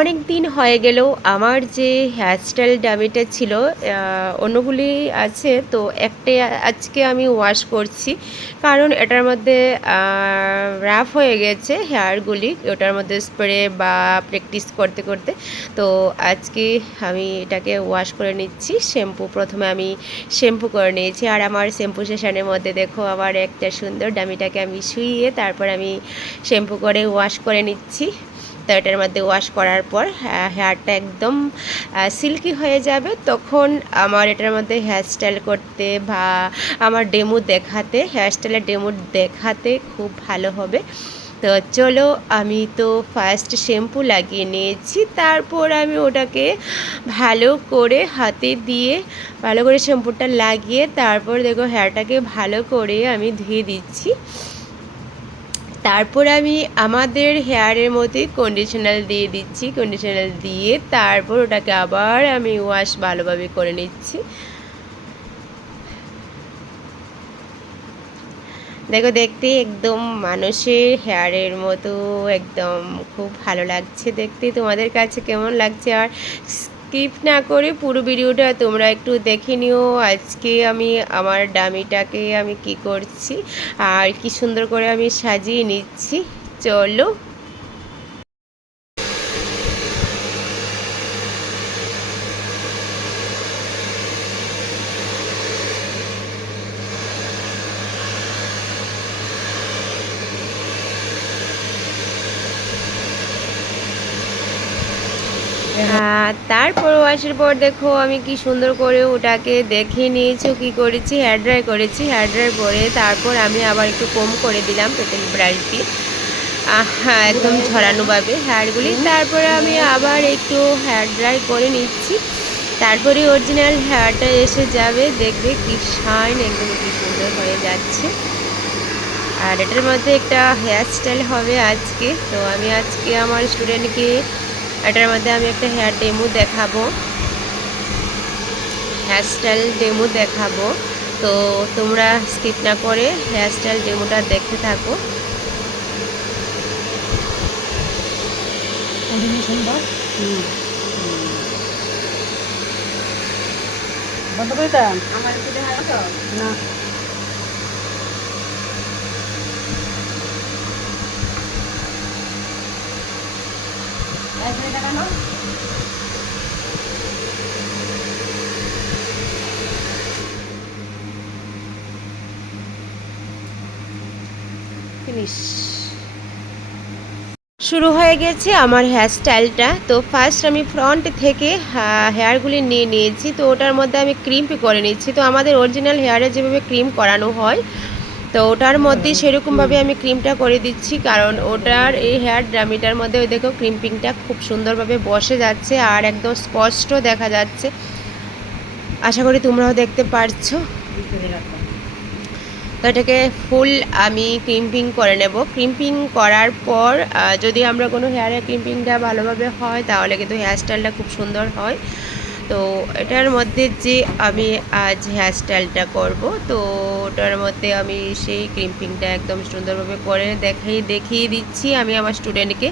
অনেক দিন হয়ে গেলেও আমার যে হেয়ারস্টাইল ডামিটা ছিল, অন্যগুলি আছে তো একটাই আজকে আমি ওয়াশ করছি। কারণ এটার মধ্যে রাফ হয়ে গেছে হেয়ারগুলি, ওটার মধ্যে স্প্রে বা প্র্যাকটিস করতে করতে। তো আজকে আমি এটাকে ওয়াশ করে নিচ্ছি। প্রথমে আমি শ্যাম্পু করে নিয়েছি, আর আমার শ্যাম্পু সেশনের মধ্যে দেখো আবার একটা সুন্দর ডামিটাকে আমি শুইয়ে তারপর আমি শ্যাম্পু করে ওয়াশ করে নিচ্ছি। তো এটার মধ্যে ওয়াশ করার পর হেয়ারটা একদম সিল্কি হয়ে যাবে। তখন আমার এটার মধ্যে হেয়ারস্টাইল করতে বা আমার হেয়ারস্টাইলের ডেমো দেখাতে খুব ভালো হবে। তো চলো, আমি তো ফার্স্ট শ্যাম্পু লাগিয়ে নিয়েছি, তারপর আমি ওটাকে ভালো করে হাতে দিয়ে ভালো করে শ্যাম্পুটা লাগিয়ে তারপর দেখো হেয়ারটাকে ভালো করে আমি ধুয়ে দিচ্ছি। তারপর আমি আমাদের হেয়ারের মধ্যেই কন্ডিশনার দিয়ে দিচ্ছি। কন্ডিশনার দিয়ে তারপর ওটাকে আবার আমি ওয়াশ ভালোভাবে করে নিচ্ছি। দেখো, দেখতে একদম মানুষের হেয়ারের মতো, একদম খুব ভালো লাগছে দেখতে। তোমাদের কাছে কেমন লাগছে? আর স্কিপ না করে পুরো ভিডিওটা তোমরা একটু দেখে নিও। আজকে আমি আমার ডামিটাকে আমি কি করছি আর কি সুন্দর করে আমি সাজিয়ে নিচ্ছি। চলো। তারপর ওয়াশের পর দেখো আমি কি সুন্দর করে ওটাকে দেখে নিয়েছি, কি করেছি, হেয়ার ড্রাই করেছি। হেয়ার ড্রাই করে তারপর আমি আবার একটু কম করে দিলাম পেতেল ব্রাশ দিয়ে, একদম ঝরানোভাবে হেয়ারগুলি। তারপরে আমি আবার একটু হেয়ার ড্রাই করে নিচ্ছি। তারপরে অরিজিনাল হেয়ারটা এসে যাবে, দেখবে কি শাইন, একদম কি সুন্দর হয়ে যাচ্ছে। আর এটার মধ্যে একটা হেয়ার স্টাইল হবে আজকে। তো আমি আজকে আমার স্টুডেন্টকে এটার মধ্যে আমি একটা হেয়ার স্টাইল ডেমো দেখাবো। তো তোমরা স্কিপ না করে হেয়ার স্টাইল ডেমোটা দেখতে থাকো। বন্ধ করে দাম আমার একটু দেখা না। ফিনিশ। শুরু হয়ে গেছে আমার হেয়ার স্টাইলটা। তো ফার্স্ট আমি ফ্রন্ট থেকে হেয়ারগুলি নিয়ে নিয়েছি। তো ওটার মধ্যে আমি ক্রিম করে নিচ্ছি। তো আমাদের অরিজিনাল হেয়ারে যেভাবে ক্রিম করানো হয়, তো ওটার মধ্যে সেরকমভাবে আমি ক্রিমটা করে দিচ্ছি। কারণ ওটার এই হেয়ার ড্রামিটার মধ্যে ওই দেখো ক্রিম্পিংটা খুব সুন্দরভাবে বসে যাচ্ছে আর একদম স্পষ্ট দেখা যাচ্ছে। আশা করি তোমরাও দেখতে পারছো। তো এটাকে ফুল আমি ক্রিম্পিং করে নেব। ক্রিম্পিং করার পর যদি আমরা কোনো হেয়ারে ক্রিম্পিংটা ভালোভাবে হয় তাহলে কিন্তু হেয়ারস্টাইলটা খুব সুন্দর হয়। তো এটার মধ্যে যে আমি আজ হেয়ারস্টাইলটা করব, তো ওটার মধ্যে আমি সেই ক্রিম্পিংটা একদম সুন্দরভাবে করে দেখিয়ে দিচ্ছি আমি আমার স্টুডেন্টকে।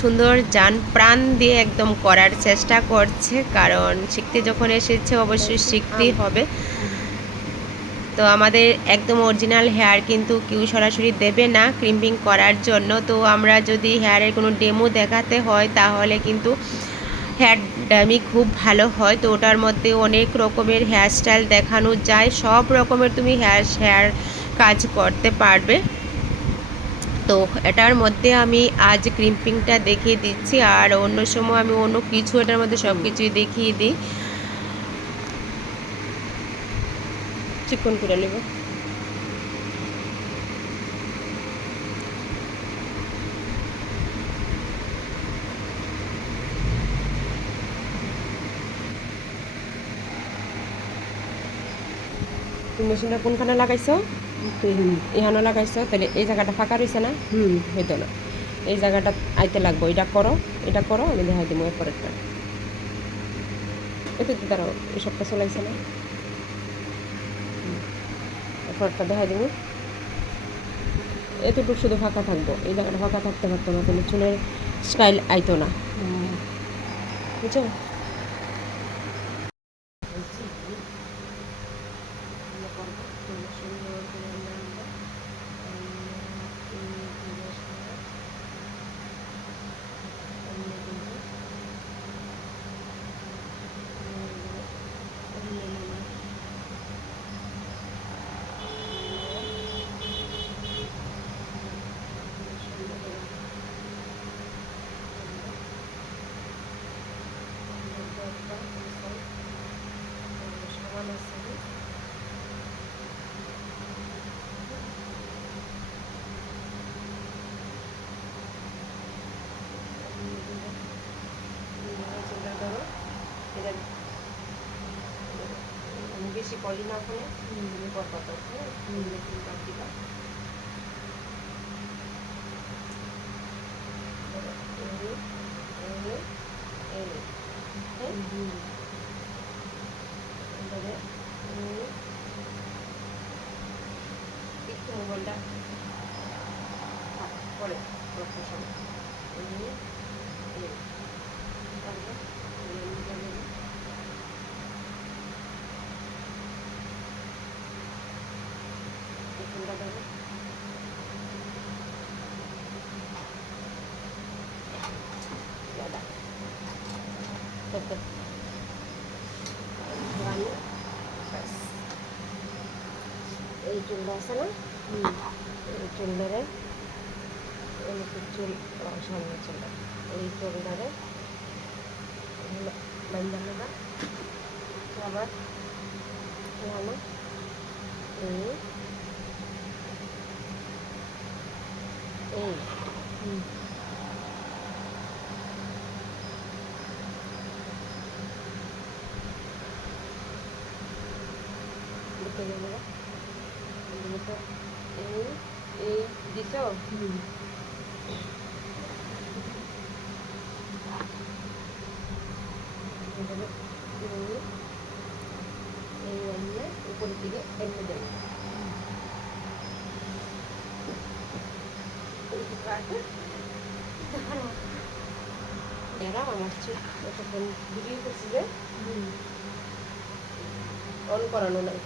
সুন্দর জান প্রাণ দিয়ে একদম করার চেষ্টা করছে, কারণ শিখতে যখন এসেছে অবশ্যই শিখতেই হবে। তো আমাদের একদম অরিজিনাল হেয়ার কিন্তু কেউ সরাসরি দেবে না ক্রিম্পিং করার জন্য। তো আমরা যদি হেয়ারের কোনো ডেমো দেখাতে হয় তাহলে কিন্তু হেয়ার ডামি খুব ভালো হয়। তো ওটার মধ্যে অনেক রকমের হেয়ারস্টাইল দেখানো যায়, সব রকমের তুমি হেয়ার কাজ করতে পারবে। তো এটার মধ্যে আমি আজ ক্রিম্পিংটা দেখিয়ে দিচ্ছি, আর অন্য সময় আমি অন্য কিছু এটার মধ্যে সব কিছুই দেখিয়ে দিই। চিকন করে নেব। তুমি মেশিনটা কোনখানে লাগাইছো? এখানে লাগাইছো, তাহলে এই জায়গাটা ফাঁকা রয়েছে না? হইতো না, এই জায়গাটা আইতে লাগবো। এটা করো, আমি দেখাই দিব এরপরেরটা। এতে দাঁড়াও, এসবটা চলাইছে না, এরপরটা দেখাই দিব। এতটুকু শুধু ফাঁকা থাকবো, এই জায়গাটা ফাঁকা থাকতে পারতো না, তাহলে চুলের স্টাইল আইতো না, বুঝছো? আমি বেশি করি না ওখানে কথা তো দিবা একটু মোবাইলটা পরে সময় এই চুলটা আছে না, এই চুলটারে চুল সামনে চুলটা, এই চুলটারে বান্ধা নেবা, আবার লানো এই এই দেখতে নেবা, এই দিছ এই আনিয়ে উপরের দিকে এনে দেবে, এরা আমার এতক্ষণ ভিডিও করছি যে অন করানো নাই,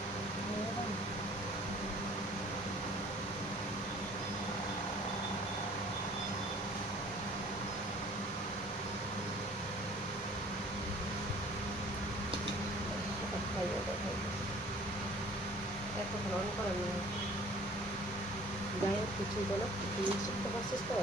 এতক্ষণ অন করানো নাই, যাই হোক কিছুই তো না, শিখতে পারছিস তো।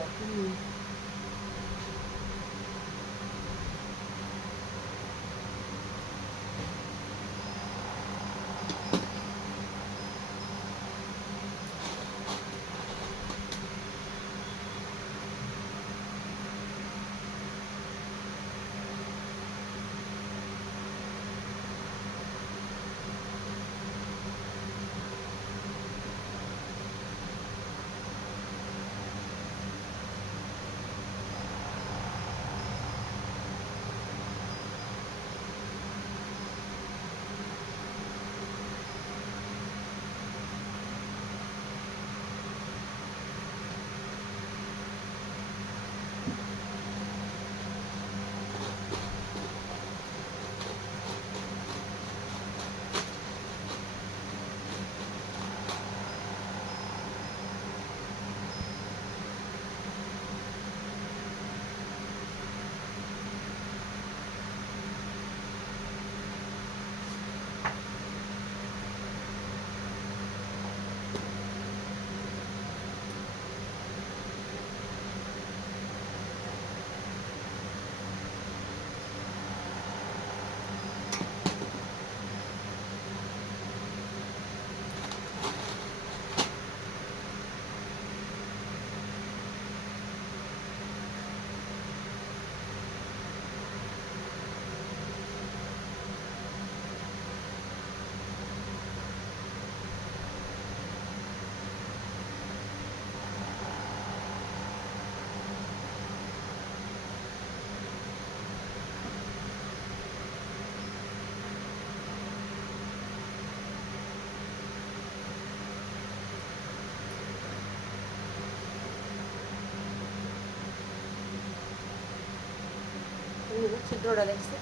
পুরোটা দেখছে।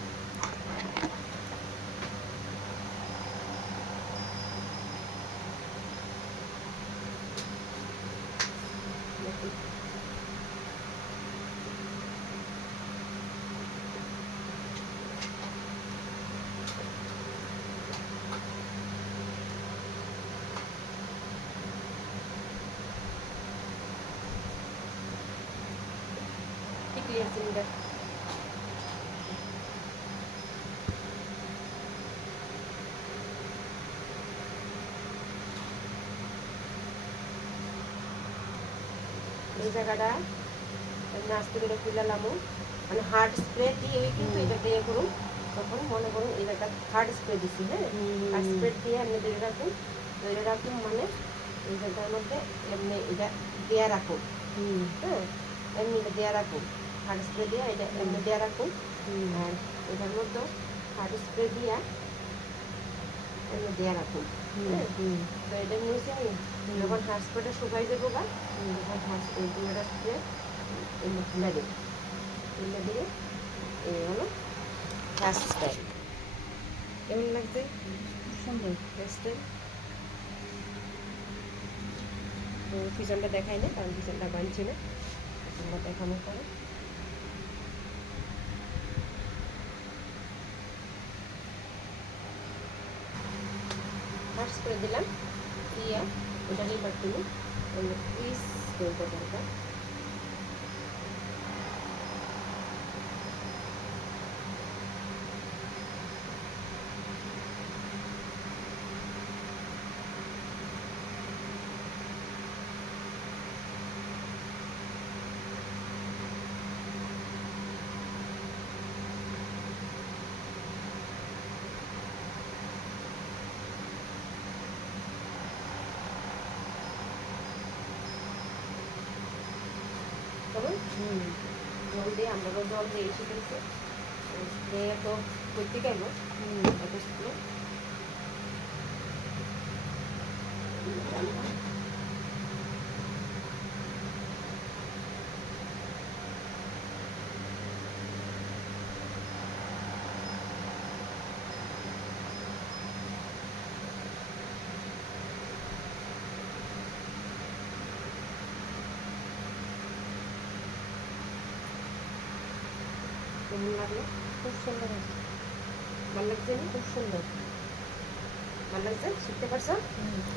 টিকলি আছে এটা। এই জায়গাটা নাচতে করে খুলালামও মানে হার্ড স্প্রে দিয়ে কিন্তু এটা দিয়ে করুন, তখন মনে করুন এই জায়গা হার্ড স্প্রে দিছি, হ্যাঁ হার্ড স্প্রে দিয়ে এমনি ধরে রাখুন মানে এই জায়গার মধ্যে এমনি এটা দেওয়া রাখুন, হ্যাঁ এমনি এটা দেওয়া রাখুন, হার্ড স্প্রে দিয়ে এটা এমনি দেওয়া রাখুন। আর এটার মধ্যে হার্ড স্প্রে দিয়া এমনি দেওয়া রাখুন, হ্যাঁ তো এটা নিয়েছি আমি যখন হার্ড স্প্রেটা শুকাই দেবো গা তখন হার্ড স্প্রে এমনি খুলে দেবো, খুলে দিয়ে এই হলো হেয়ার স্টাইল। কেমন লাগছে? সুন্দর। হেয়ার স্টাইল তো পিছনটা দেখাই না কারণ পিছনটা বানছি না, পিছনটা দেখানোর পরে হার্স করে দিলাম দিয়ে ওটা এবার তুমি পিস করতে দরকার। কেমন জল দিয়ে আমরাও জল দিয়ে এসে গেছে স্প্রে তো করতে গেল এত স্প্রে কেমন লাগলো? খুব সুন্দর হয়েছে। ভালো লাগছে না? খুব সুন্দর ভালো লাগছে, শিখতে পারছো?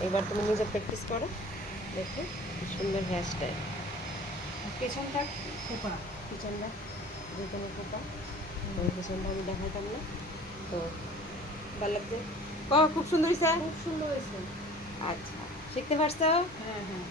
এবার তুমি নিজে প্র্যাকটিস করো, দেখো কি সুন্দর হেয়ার স্টাইল। পেছনটা খোপা। পিছনটা যেখানে কোপা ওই পিছনটা আমি দেখাইতাম না তো ভালো লাগছে। খুব সুন্দর হয়েছে। খুব সুন্দর হয়েছে। আচ্ছা শিখতে পারছো? হ্যাঁ হ্যাঁ।